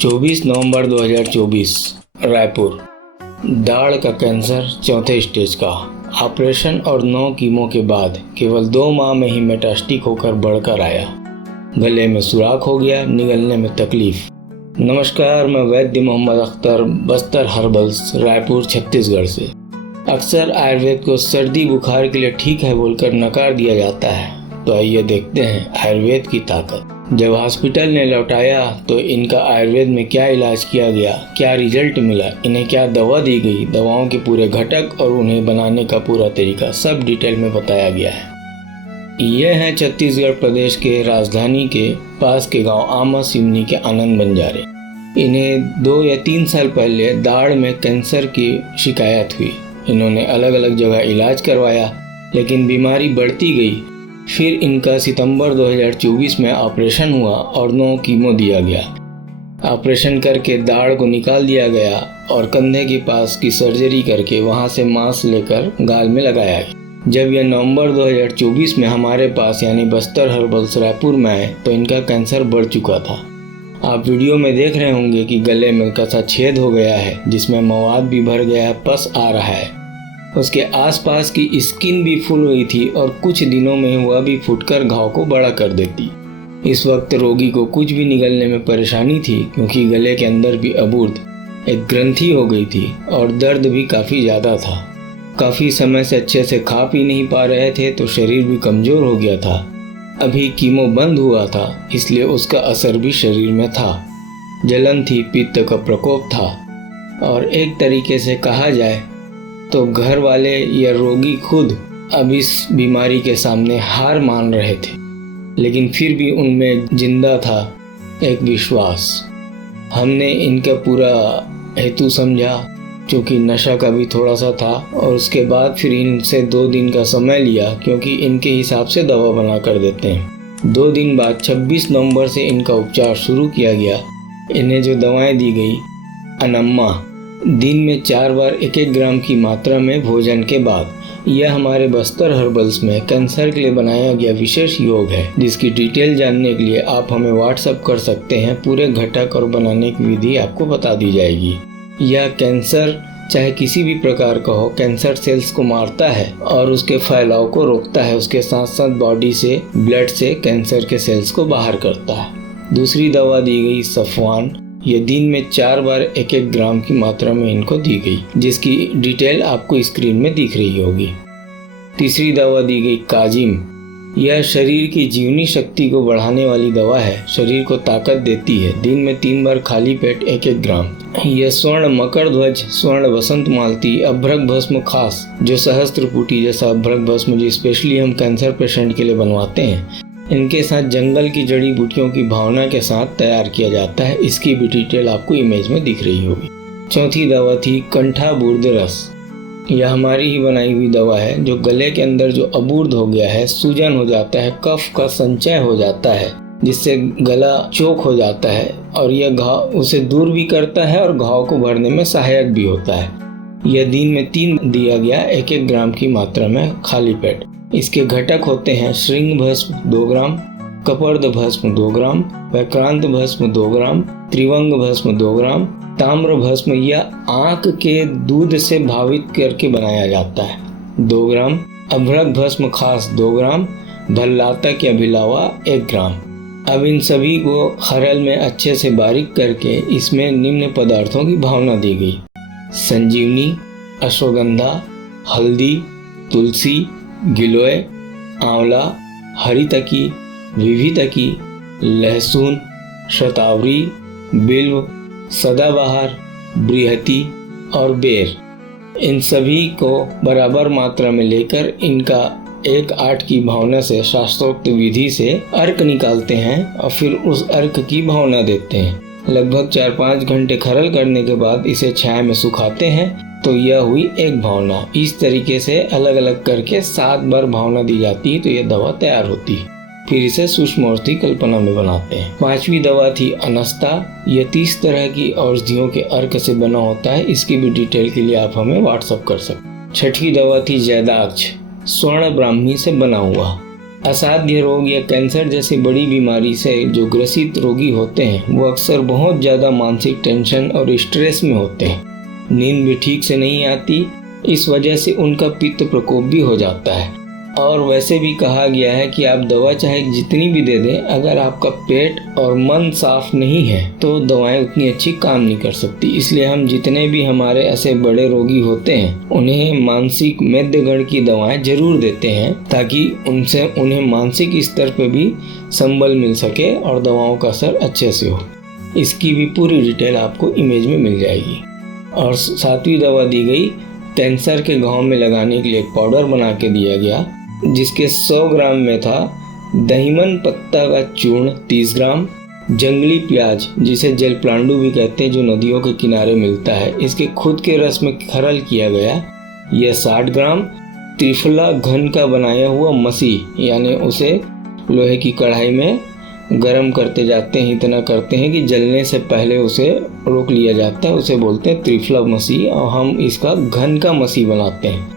24 नवंबर 2024 रायपुर। दाढ़ का कैंसर चौथे स्टेज का। ऑपरेशन और 9 कीमो के बाद केवल 2 माह में ही मेटास्टिक होकर बढ़कर आया। गले में सुराख हो गया, निगलने में तकलीफ। नमस्कार, मैं वैद्य मोहम्मद अख्तर, बस्तर हर्बल्स, रायपुर, छत्तीसगढ़ से। अक्सर आयुर्वेद को सर्दी बुखार के लिए ठीक है बोलकर नकार दिया जाता है, तो आइए देखते हैं आयुर्वेद की ताकत। जब हॉस्पिटल ने लौटाया तो इनका आयुर्वेद में क्या इलाज किया गया, क्या रिजल्ट मिला, इन्हें क्या दवा दी गई, दवाओं के पूरे घटक और उन्हें बनाने का पूरा तरीका सब डिटेल में बताया गया है। ये हैं छत्तीसगढ़ प्रदेश के राजधानी के पास के गांव आमा सिवनी के आनंद बंजारे। इन्हें 2 या 3 साल पहले दाढ़ में कैंसर की शिकायत हुई। इन्होंने अलग अलग जगह इलाज करवाया, लेकिन बीमारी बढ़ती गई। फिर इनका सितंबर 2024 में ऑपरेशन हुआ और 9 कीमो दिया गया। ऑपरेशन करके दाढ़ को निकाल दिया गया और कंधे के पास की सर्जरी करके वहां से मांस लेकर गाल में लगाया गया। जब यह नवंबर 2024 में हमारे पास यानी बस्तर हर्बल्स रायपुर में आए तो इनका कैंसर बढ़ चुका था। आप वीडियो में देख रहे होंगे कि गले में कसा छेद हो गया है, जिसमें मवाद भी भर गया है, पस आ रहा है। उसके आसपास की स्किन भी फूल हुई थी और कुछ दिनों में वह भी फूटकर घाव को बड़ा कर देती। इस वक्त रोगी को कुछ भी निगलने में परेशानी थी, क्योंकि गले के अंदर भी अबूर्द एक ग्रंथि हो गई थी और दर्द भी काफ़ी ज़्यादा था। काफ़ी समय से अच्छे से खा पी नहीं पा रहे थे, तो शरीर भी कमज़ोर हो गया था। अभी कीमो बंद हुआ था, इसलिए उसका असर भी शरीर में था। जलन थी, पित्त का प्रकोप था, और एक तरीके से कहा जाए तो घर वाले या रोगी खुद अब इस बीमारी के सामने हार मान रहे थे, लेकिन फिर भी उनमें जिंदा था एक विश्वास। हमने इनका पूरा हेतु समझा, क्योंकि नशा का भी थोड़ा सा था, और उसके बाद फिर इनसे 2 दिन का समय लिया, क्योंकि इनके हिसाब से दवा बना कर देते हैं। 2 दिन बाद 26 नवंबर से इनका उपचार शुरू किया गया। इन्हें जो दवाएं दी गई, अनम्मा, दिन में 4 बार 1-1 ग्राम की मात्रा में भोजन के बाद। यह हमारे बस्तर हर्बल्स में कैंसर के लिए बनाया गया विशेष योग है, जिसकी डिटेल जानने के लिए आप हमें व्हाट्सएप कर सकते हैं। पूरे घटक और बनाने की विधि आपको बता दी जाएगी। यह कैंसर चाहे किसी भी प्रकार का हो, कैंसर सेल्स को मारता है और उसके फैलाव को रोकता है। उसके साथ साथ बॉडी से, ब्लड से कैंसर के सेल्स को बाहर करता है। दूसरी दवा दी गई सफ़वान। ये दिन में 4 बार 1-1 ग्राम की मात्रा में इनको दी गई, जिसकी डिटेल आपको स्क्रीन में दिख रही होगी। तीसरी दवा दी गई काजिम। यह शरीर की जीवनी शक्ति को बढ़ाने वाली दवा है, शरीर को ताकत देती है। दिन में 3 बार खाली पेट 1-1 ग्राम। यह स्वर्ण मकर ध्वज, स्वर्ण बसंत मालती, अभ्रक भस्म खास, जो सहस्त्रपुटी जैसा अभ्रक भस्म जो स्पेशली हम कैंसर पेशेंट के लिए बनवाते हैं, इनके साथ जंगल की जड़ी बूटियों की भावना के साथ तैयार किया जाता है। इसकी भी डिटेल आपको इमेज में दिख रही होगी। चौथी दवा थी कंठा बूर्द रस। यह हमारी ही बनाई हुई दवा है, जो गले के अंदर जो अबूर्द हो गया है, सूजन हो जाता है, कफ का संचय हो जाता है, जिससे गला चोक हो जाता है, और यह घाव उसे दूर भी करता है और घाव को भरने में सहायक भी होता है। यह दिन में 3 दिया गया 1-1 ग्राम की मात्रा में खाली पेट। इसके घटक होते हैं श्रृंग भस्म 2 ग्राम, कपर्द भस्म 2 ग्राम, वैक्रांत भस्म 2 ग्राम, त्रिवंग भस्म 2 ग्राम, ताम्र भस्म यह आंख के दूध से भावित करके बनाया जाता है 2 ग्राम, अभ्रक भस्म खास 2 ग्राम, भल्लातक या भिलावा 1 ग्राम। अब इन सभी को खरल में अच्छे से बारीक करके इसमें निम्न पदार्थों की भावना दी गई: संजीवनी, अश्वगंधा, हल्दी, तुलसी, गिलोय, आंवला, हरी तकी, विभी तकी, लहसुन, शतावरी, बिल्व, सदाबहार, बृहति और बेर। इन सभी को बराबर मात्रा में लेकर इनका 1-8 की भावना से शास्त्रोक्त विधि से अर्क निकालते हैं और फिर उस अर्क की भावना देते हैं। लगभग 4-5 घंटे खरल करने के बाद इसे छाया में सुखाते हैं, तो यह हुई एक भावना। इस तरीके से अलग अलग करके 7 बार भावना दी जाती है, तो यह दवा तैयार होती है। फिर इसे सूक्ष्मौषधि कल्पना में बनाते हैं। 5वीं दवा थी अनस्ता। यह 30 तरह की औषधियों के अर्क से बना होता है। इसकी भी डिटेल के लिए आप हमें व्हाट्सएप कर सकते हैं। 6वीं दवा थी जैदाक्ष, स्वर्ण ब्राह्मी से बना हुआ। असाध्य रोग या कैंसर जैसी बड़ी बीमारी से जो ग्रसित रोगी होते हैं वो अक्सर बहुत ज़्यादा मानसिक टेंशन और स्ट्रेस में होते हैं। नींद भी ठीक से नहीं आती, इस वजह से उनका पित्त प्रकोप भी हो जाता है। और वैसे भी कहा गया है कि आप दवा चाहे जितनी भी दे दें, अगर आपका पेट और मन साफ नहीं है तो दवाएं उतनी अच्छी काम नहीं कर सकती। इसलिए हम जितने भी हमारे ऐसे बड़े रोगी होते हैं उन्हें मानसिक मध्यगण की दवाएं जरूर देते हैं, ताकि उनसे उन्हें मानसिक स्तर पे भी संबल मिल सके और दवाओं का असर अच्छे से हो। इसकी भी पूरी डिटेल आपको इमेज में मिल जाएगी। और 7वीं दवा दी गई, कैंसर के घाव में लगाने के लिए एक पाउडर बना के दिया गया, जिसके 100 ग्राम में था दहीमन पत्ता का चूर्ण 30 ग्राम, जंगली प्याज जिसे जल प्लांडू भी कहते हैं जो नदियों के किनारे मिलता है, इसके खुद के रस में खरल किया गया यह 60 ग्राम, त्रिफला घन का बनाया हुआ मसी, यानी उसे लोहे की कढ़ाई में गरम करते जाते हैं, इतना करते हैं कि जलने से पहले उसे रोक लिया जाता है, उसे बोलते हैं त्रिफला मसी, और हम इसका घन का मसी बनाते हैं।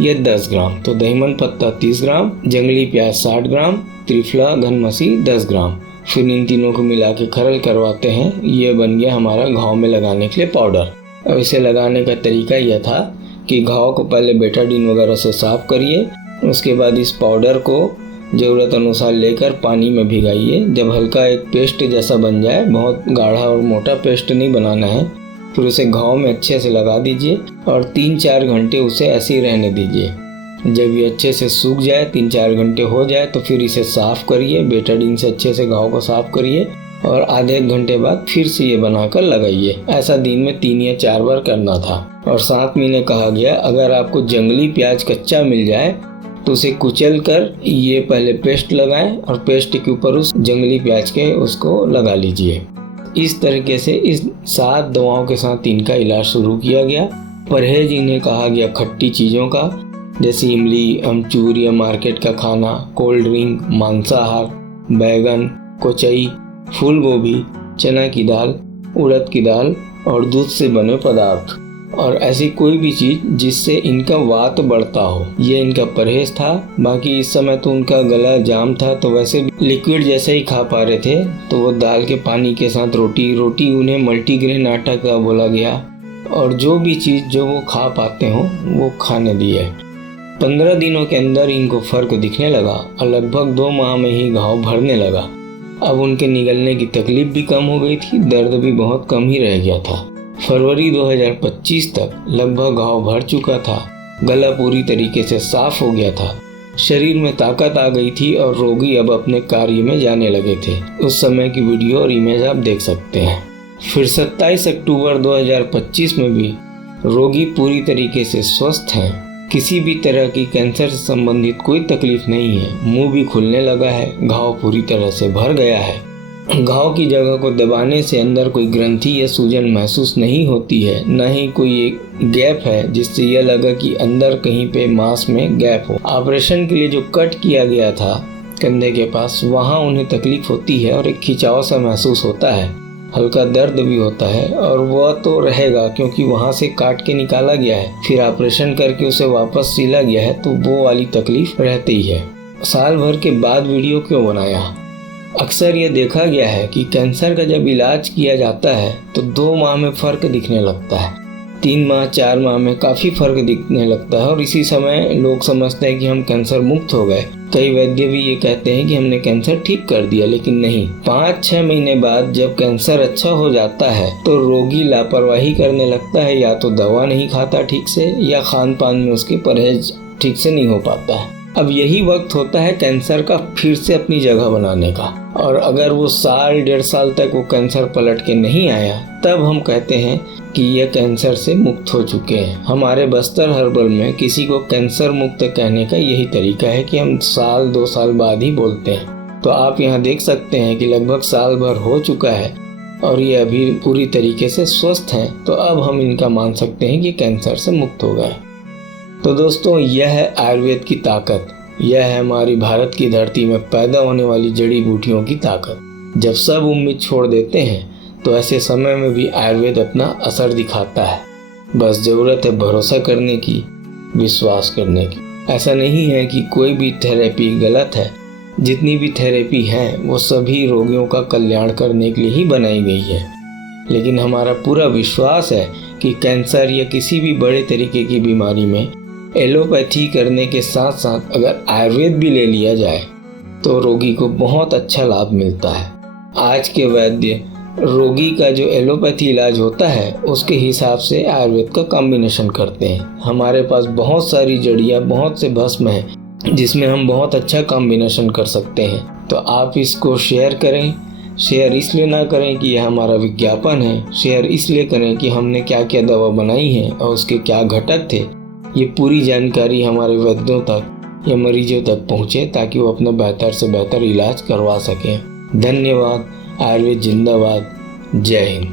ये 10 ग्राम। तो दहीमन पत्ता 30 ग्राम, जंगली प्याज 60 ग्राम, त्रिफला घन मसी 10 ग्राम। फिर इन तीनों को मिला के खरल करवाते हैं। ये बन गया हमारा घाव में लगाने के लिए पाउडर। अब इसे लगाने का तरीका यह था कि घाव को पहले बेटाडीन वगैरह से साफ करिए, उसके बाद इस पाउडर को ज़रूरत अनुसार लेकर पानी में भिगाइए। जब हल्का एक पेस्ट जैसा बन जाए, बहुत गाढ़ा और मोटा पेस्ट नहीं बनाना है, फिर उसे घाव में अच्छे से लगा दीजिए और 3-4 घंटे उसे ऐसे ही रहने दीजिए। जब ये अच्छे से सूख जाए, 3-4 घंटे हो जाए, तो फिर इसे साफ़ करिए, बेटाडीन से अच्छे से घाव को साफ़ करिए और आधे एक घंटे बाद फिर से ये बनाकर लगाइए। ऐसा दिन में 3 या 4 बार करना था। और साथ में इन्हें कहा गया, अगर आपको जंगली प्याज कच्चा मिल जाए तो उसे कुचल कर ये पहले पेस्ट लगाएं और पेस्ट के ऊपर उस जंगली प्याज के उसको लगा लीजिए। इस तरीके से इस 7 दवाओं के साथ इनका इलाज शुरू किया गया। परहेज इन्हें कहा गया खट्टी चीज़ों का, जैसे इमली, अमचूर या मार्केट का खाना, कोल्ड ड्रिंक, मांसाहार, बैगन, कोचई, फूल गोभी, चना की दाल, उड़द की दाल और दूध से बने पदार्थ, और ऐसी कोई भी चीज़ जिससे इनका वात बढ़ता हो, ये इनका परहेज था। बाकी इस समय तो उनका गला जाम था, तो वैसे भी लिक्विड जैसे ही खा पा रहे थे, तो वो दाल के पानी के साथ रोटी उन्हें मल्टीग्रेन आटा का बोला गया, और जो भी चीज़ जो वो खा पाते हो वो खाने दी है। 15 दिनों के अंदर इनको फर्क दिखने लगा और लगभग 2 माह में ही घाव भरने लगा। अब उनके निगलने की तकलीफ भी कम हो गई थी, दर्द भी बहुत कम ही रह गया था। फरवरी 2025 तक लगभग घाव भर चुका था, गला पूरी तरीके से साफ हो गया था, शरीर में ताकत आ गई थी और रोगी अब अपने कार्य में जाने लगे थे। उस समय की वीडियो और इमेज आप देख सकते हैं। फिर 27 अक्टूबर 2025 में भी रोगी पूरी तरीके से स्वस्थ हैं, किसी भी तरह की कैंसर से संबंधित कोई तकलीफ नहीं है, मुंह भी खुलने लगा है, घाव पूरी तरह से भर गया है, घाव की जगह को दबाने से अंदर कोई ग्रंथि या सूजन महसूस नहीं होती है, न ही कोई एक गैप है जिससे यह लगा कि अंदर कहीं पे मांस में गैप हो। ऑपरेशन के लिए जो कट किया गया था कंधे के पास, वहाँ उन्हें तकलीफ होती है और एक खिंचाव सा महसूस होता है, हल्का दर्द भी होता है, और वह तो रहेगा क्योंकि वहाँ से काट के निकाला गया है, फिर ऑपरेशन करके उसे वापस सिला गया है, तो वो वाली तकलीफ रहती ही है। साल भर के बाद वीडियो क्यों बनाया? अक्सर ये देखा गया है कि कैंसर का जब इलाज किया जाता है तो 2 माह में फ़र्क दिखने लगता है, 3 माह 4 माह में काफ़ी फ़र्क दिखने लगता है, और इसी समय लोग समझते हैं कि हम कैंसर मुक्त हो गए। कई वैद्य भी ये कहते हैं कि हमने कैंसर ठीक कर दिया, लेकिन नहीं। 5-6 महीने बाद जब कैंसर अच्छा हो जाता है तो रोगी लापरवाही करने लगता है, या तो दवा नहीं खाता ठीक से, या खान पान में उसके परहेज ठीक से नहीं हो पाता है। अब यही वक्त होता है कैंसर का फिर से अपनी जगह बनाने का, और अगर वो 1-1.5 साल तक वो कैंसर पलट के नहीं आया, तब हम कहते हैं कि यह कैंसर से मुक्त हो चुके हैं। हमारे बस्तर हर्बल में किसी को कैंसर मुक्त कहने का यही तरीका है कि हम 1-2 साल बाद ही बोलते हैं। तो आप यहाँ देख सकते हैं कि लगभग साल भर हो चुका है और ये अभी पूरी तरीके से स्वस्थ हैं, तो अब हम इनका मान सकते हैं कि कैंसर से मुक्त हो गए। तो दोस्तों, यह है आयुर्वेद की ताकत, यह है हमारी भारत की धरती में पैदा होने वाली जड़ी बूटियों की ताकत। जब सब उम्मीद छोड़ देते हैं तो ऐसे समय में भी आयुर्वेद अपना असर दिखाता है। बस ज़रूरत है भरोसा करने की, विश्वास करने की। ऐसा नहीं है कि कोई भी थेरेपी गलत है, जितनी भी थेरेपी है वो सभी रोगियों का कल्याण करने के लिए ही बनाई गई है, लेकिन हमारा पूरा विश्वास है कि कैंसर या किसी भी बड़े तरीके की बीमारी में एलोपैथी करने के साथ साथ अगर आयुर्वेद भी ले लिया जाए तो रोगी को बहुत अच्छा लाभ मिलता है। आज के वैद्य रोगी का जो एलोपैथी इलाज होता है उसके हिसाब से आयुर्वेद का कॉम्बिनेशन करते हैं। हमारे पास बहुत सारी जड़ियाँ, बहुत से भस्म हैं जिसमें हम बहुत अच्छा कॉम्बिनेशन कर सकते हैं। तो आप इसको शेयर करें। शेयर इसलिए ना करें कि यह हमारा विज्ञापन है, शेयर इसलिए करें कि हमने क्या क्या दवा बनाई है और उसके क्या घटक थे। ये पूरी जानकारी हमारे वैद्यों तक या मरीजों तक पहुँचे ताकि वो अपना बेहतर से बेहतर इलाज करवा सकें। धन्यवाद। आयुर्वेद जिंदाबाद। जय हिंद।